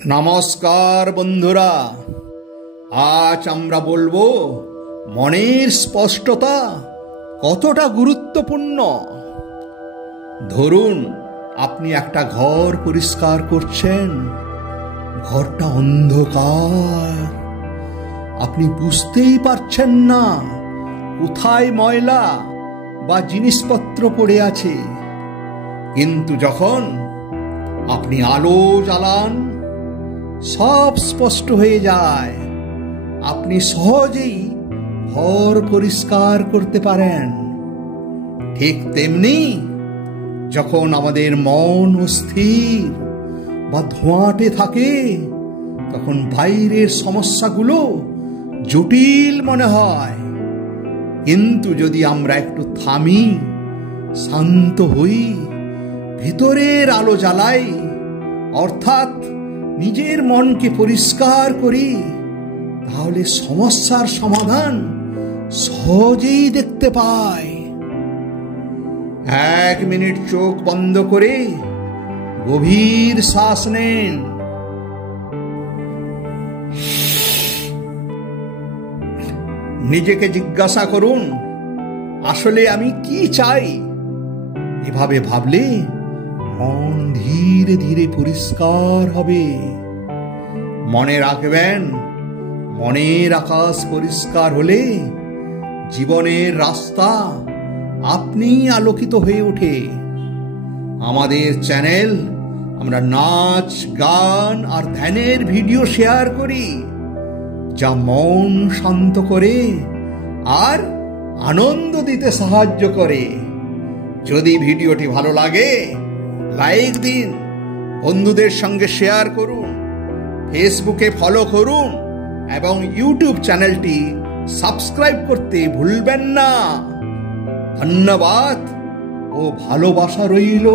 নমস্কার বন্ধুরা, আজ আমরা বলবো মনের স্পষ্টতা কতটা গুরুত্বপূর্ণ। ধরুন আপনি একটা ঘর পরিষ্কার করছেন, ঘরটা অন্ধকার, আপনি বুঝতেই পারছেন না কোথায় ময়লা বা জিনিসপত্র পড়ে আছে। কিন্তু যখন আপনি আলো জ্বালান সব স্পষ্ট হয়ে যায়, আপনি সহজেই ঘর পরিষ্কার করতে পারেন। ঠিক তেমনি যখন আমাদের মন অস্থির বা ধোঁয়াটে থাকে, তখন বাইরের সমস্যাগুলো জটিল মনে হয়। কিন্তু যদি আমরা একটু থামি, শান্ত হই, ভেতরের আলো জ্বালাই, অর্থাৎ নিজের মনকে পরিষ্কার করি, তাহলে সমস্যার সমাধান সহজেই দেখতে পাই। 1 মিনিট চোখ বন্ধ করে গভীর শ্বাস নেন। নিজেকে জিজ্ঞাসা করুন, আসলে আমি কি চাই? এভাবে ভাবলে মন ধীরে ধীরে পরিষ্কার হবে। মনে রাখবেন, মনের আকাশ পরিষ্কার হলে জীবনের রাস্তা আপনিই আলোকিত হয়ে ওঠে। আমাদের চ্যানেল আমরা নাচ, গান আর ধ্যানের ভিডিও শেয়ার করি, যা মন শান্ত করে আর আনন্দ দিতে সাহায্য করে। যদি ভিডিওটি ভালো লাগে লাইক দিন, বন্ধুদের সঙ্গে শেয়ার করুন, ফেসবুকে ফলো করুন এবং ইউটিউব চ্যানেলটি সাবস্ক্রাইব করতে ভুলবেন না। ধন্যবাদ ও ভালোবাসা রইল।